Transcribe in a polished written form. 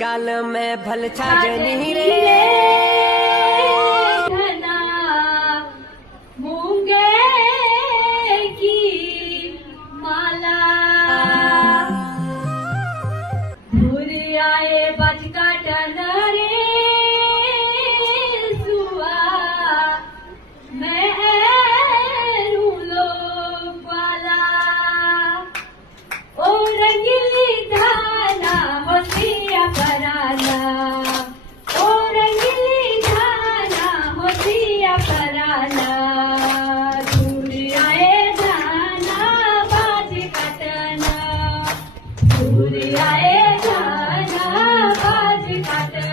गाल में भल छाजनी रे घना मूंगे की माला दूर आए बज काटन रे सुआ मैं रूलो वाला ओ रंगीली धाना होतिया कराना ओ रंगीली धाना होतिया कराना दूर आए धाना बाज काटना दूर आए धाना बाज काटना